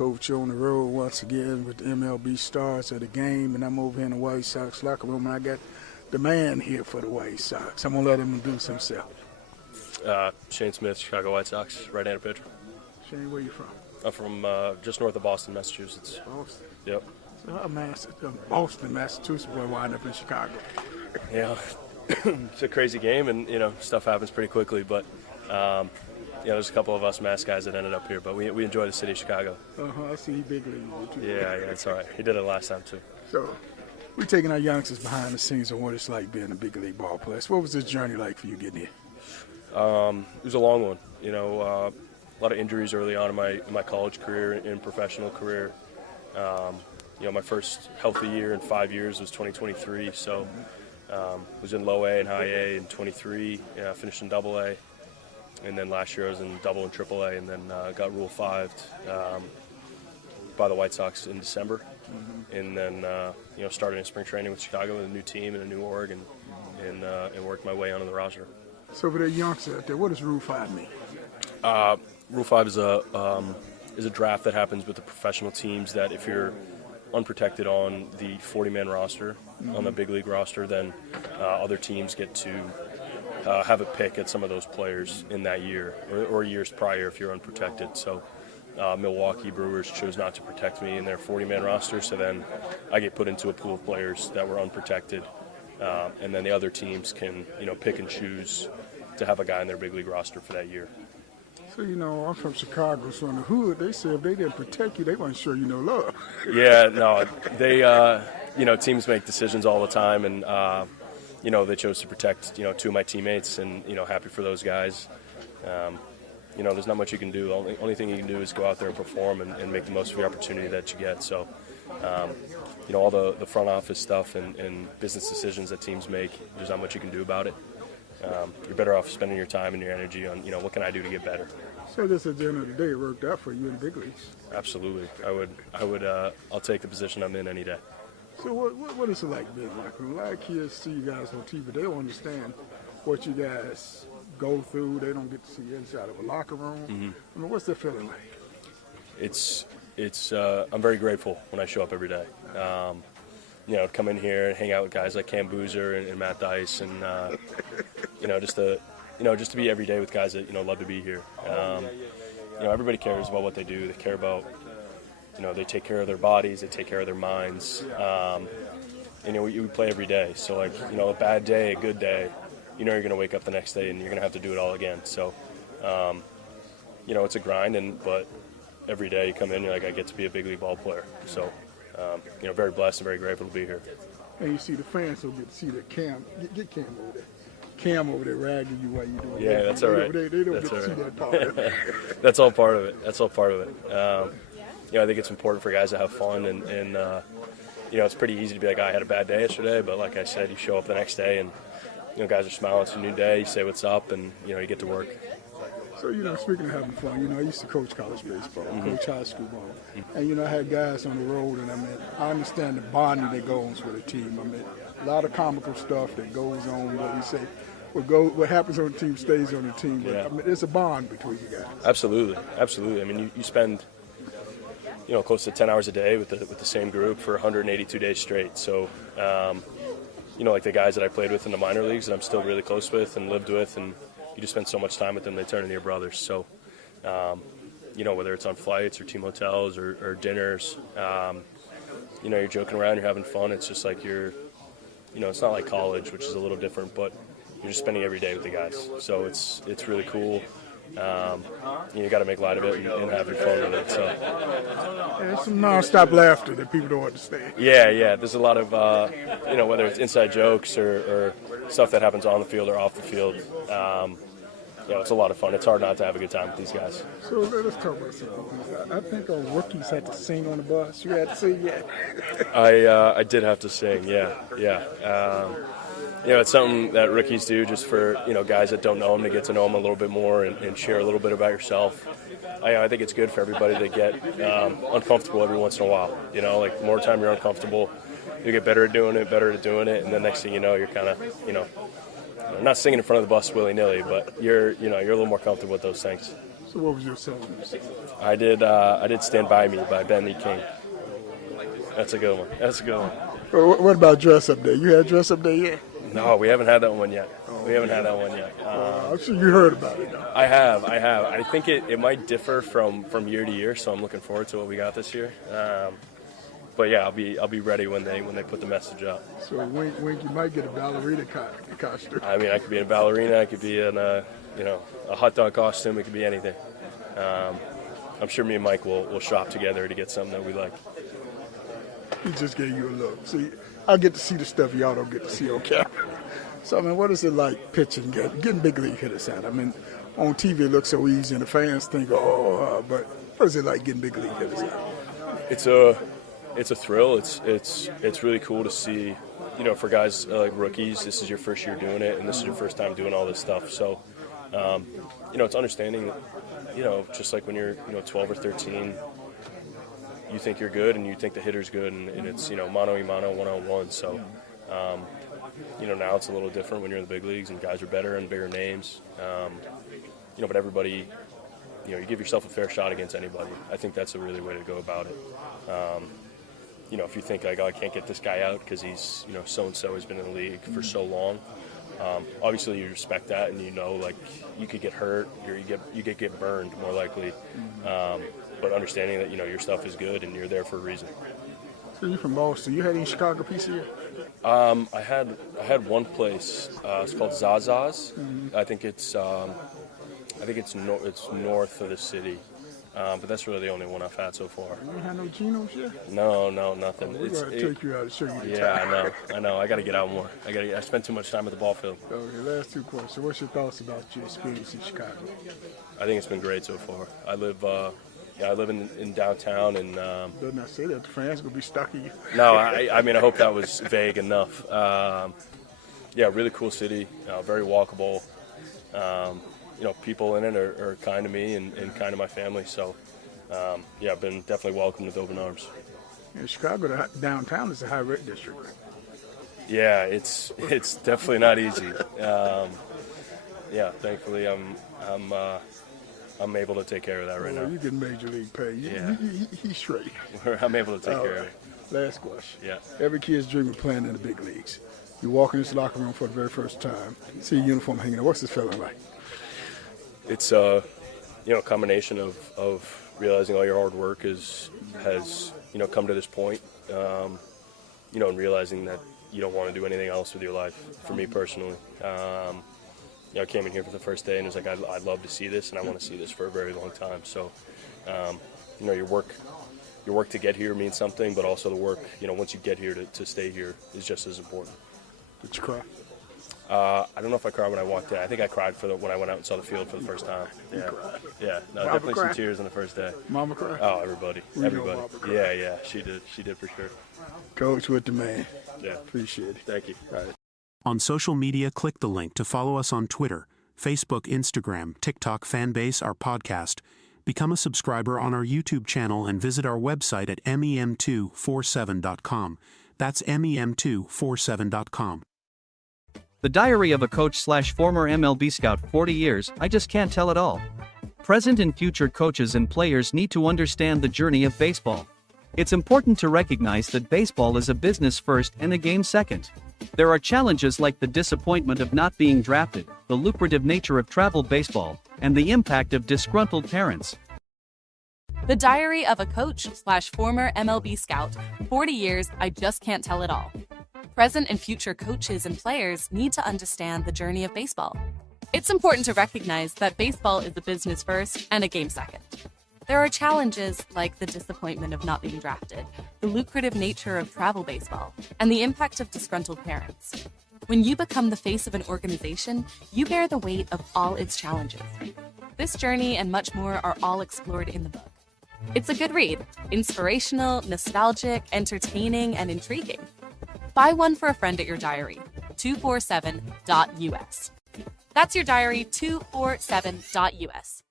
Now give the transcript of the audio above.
Coach on the road once again with the MLB Stars of the game, and I'm over here in the White Sox locker room, and I got the man here for the White Sox. I'm going to let him introduce himself. Shane Smith, Chicago White Sox, right-handed pitcher. Shane, where you from? I'm from just north of Boston, Massachusetts. Boston. Yep. So Boston, Massachusetts, boy, wind up in Chicago. Yeah, it's a crazy game, and stuff happens pretty quickly. But there's a couple of us Mass guys that ended up here, but we enjoy the city of Chicago. I see he big league. Yeah, it's all right. He did it last time too. So we're taking our youngsters behind the scenes on what it's like being a big league ball player. So what was this journey like for you getting here? It was a long one. A lot of injuries early on in my college career and professional career. My first healthy year in 5 years was 2023. So was in low A and high A in 23. Finished in double A. And then last year I was in double and triple A, and then got Rule 5'd by the White Sox in December. And then started in spring training with Chicago with a new team and a new org, and worked my way onto the roster. So for the youngsters out there, what does Rule 5 mean? Rule 5 is a draft that happens with the professional teams that if you're unprotected on the 40-man roster, on the big league roster, then other teams get to have a pick at some of those players in that year or years prior if you're unprotected. So Milwaukee Brewers chose not to protect me in their 40-man roster, so then I get put into a pool of players that were unprotected, and then the other teams can pick and choose to have a guy in their big league roster for that year. So, I'm from Chicago, so in the hood, they said if they didn't protect you, they weren't sure you know love. Yeah, no, they, teams make decisions all the time, and, they chose to protect, two of my teammates, and, happy for those guys. There's not much you can do. The only thing you can do is go out there and perform and make the most of the opportunity that you get. So, all the front office stuff and business decisions that teams make, there's not much you can do about it. You're better off spending your time and your energy on, what can I do to get better? So just at the end of the day, it worked out for you in the big leagues. Absolutely. I'll take the position I'm in any day. So what is it like being like? A lot of kids see you guys on TV, they don't understand what you guys go through. They don't get to see inside of a locker room. I mean, what's that feeling like? It's I'm very grateful when I show up every day. Come in here and hang out with guys like Cam Boozer and Matt Dice, and just to be every day with guys that love to be here. Everybody cares about what they do. They care about they take care of their bodies, they take care of their minds. We play every day, so a bad day, a good day, you're going to wake up the next day and you're going to have to do it all again. So it's a grind, but every day you come in, you're like, I get to be a big league ball player. So very blessed and very grateful to be here. And you see the fans will get to see that Cam, get Cam over there. Cam over there ragging you while you're doing Yeah, that's all right. They don't get to see that part of it. That's all part of it. I think it's important for guys to have fun, and it's pretty easy to be like, I had a bad day yesterday, but like I said, you show up the next day and guys are smiling. It's a new day. You say what's up, and you get to work. So, speaking of having fun, I used to coach college baseball, coach high school ball. And, I had guys on the road, and I understand the bonding that goes with a team. A lot of comical stuff that goes on where you say, what happens on the team stays on the team. But, it's a bond between you guys. Absolutely. You spend, close to 10 hours a day with the same group for 182 days straight. So, like the guys that I played with in the minor leagues that I'm still really close with and lived with, and you just spend so much time with them, they turn into your brothers. So, whether it's on flights or team hotels or dinners, you're joking around, you're having fun. It's just like it's not like college, which is a little different, but you're just spending every day with the guys. So it's really cool. You got to make light of it and have fun with it. So. And it's some non-stop laughter that people don't understand. Yeah. There's a lot of, whether it's inside jokes or stuff that happens on the field or off the field. It's a lot of fun. It's hard not to have a good time with these guys. So let's talk about something. I think our rookies had to sing on the bus. You had to sing, yeah. I did have to sing, yeah. It's something that rookies do just for, guys that don't know them to get to know them a little bit more and share a little bit about yourself. I think it's good for everybody to get uncomfortable every once in a while. The more time you're uncomfortable, you get better at doing it, and then next thing you know, you're kind of, not singing in front of the bus willy-nilly, but you're a little more comfortable with those things. So what was your song? I did "Stand By Me" by Ben E. King. That's a good one. That's a good one. Well, what about Dress Up Day? You had Dress Up Day yet? No, we haven't had that one yet. We haven't had that one yet. I'm sure you heard about it, though. I have. I think it might differ from year to year, so I'm looking forward to what we got this year. But yeah, I'll be ready when they put the message up. So Wink, you might get a ballerina costume. I mean, I could be a ballerina. I could be in a hot dog costume. It could be anything. I'm sure me and Mike will shop together to get something that we like. He just gave you a look. See, I get to see the stuff y'all don't get to see on camera. So, I mean, what is it like pitching, getting big league hitters out? I mean, on TV it looks so easy and the fans think, but what is it like getting big league hitters out? It's a thrill. It's really cool to see, for guys like rookies, this is your first year doing it and this is your first time doing all this stuff. So, it's understanding that, just like when you're, 12 or 13, you think you're good and you think the hitter's good and it's, mano-a-mano, one-on-one. So, now it's a little different when you're in the big leagues and guys are better and bigger names. But everybody, you give yourself a fair shot against anybody. I think that's a really way to go about it. If you think like, I can't get this guy out because he's, so-and-so has been in the league for so long. Obviously you respect that and like you could get hurt or you get burned more likely. But understanding that, your stuff is good and you're there for a reason. So you're from Boston. You had any Chicago pizza yet? I had one place. It's called Zaza's. Mm-hmm. I think it's north of the city. But that's really the only one I've had so far. You don't have no Geno's yet? No, nothing. We're going to take you out and show you the time. I know. I got to get out more. I spend too much time at the ball field. Okay, last two questions. What's your thoughts about your experience in Chicago? I think it's been great so far. I live in downtown and. Doesn't that say that the fans gonna be stuck in you? No, I mean I hope that was vague enough. Really cool city, very walkable. People in it are kind to me and kind to my family. So, I've been definitely welcomed with open arms. In Chicago, downtown is a high rent district. Yeah, it's definitely not easy. Thankfully I'm able to take care of that right now. You get major league pay. He's straight. I'm able to take care of it. Last question. Yeah. Every kid's dream of playing in the big leagues. You walk in this locker room for the very first time, see a uniform hanging there. What's this feeling like? It's a combination of realizing all your hard work has come to this point, and realizing that you don't want to do anything else with your life. For me personally, I came in here for the first day and it was like I'd love to see this and I want to see this for a very long time. So, your work to get here means something, but also the work once you get here to stay here is just as important. Did you cry? I don't know if I cried when I walked in. I think I cried when I went out and saw the field for the first time. Yeah. No, definitely some tears on the first day. Mama cried? Oh, everybody. Yeah, she did for sure. Coach with the man. Yeah. Appreciate it. Thank you. All right. On social media, click the link to follow us on Twitter, Facebook, Instagram, TikTok, Fanbase, our podcast. Become a subscriber on our YouTube channel and visit our website at mem247.com. That's mem247.com. The Diary of a Coach/Former MLB Scout. 40 years, I just can't tell it all. Present and future coaches and players need to understand the journey of baseball. It's important to recognize that baseball is a business first and a game second. There are challenges like the disappointment of not being drafted, the lucrative nature of travel baseball, and the impact of disgruntled parents. The Diary of a Coach/Former MLB Scout. 40 years, I just can't tell it all. Present and future coaches and players need to understand the journey of baseball. It's important to recognize that baseball is a business first and a game second. There are challenges like the disappointment of not being drafted, the lucrative nature of travel baseball, and the impact of disgruntled parents. When you become the face of an organization, you bear the weight of all its challenges. This journey and much more are all explored in the book. It's a good read, inspirational, nostalgic, entertaining, and intriguing. Buy one for a friend at your diary, 247.us. That's your diary, 247.us.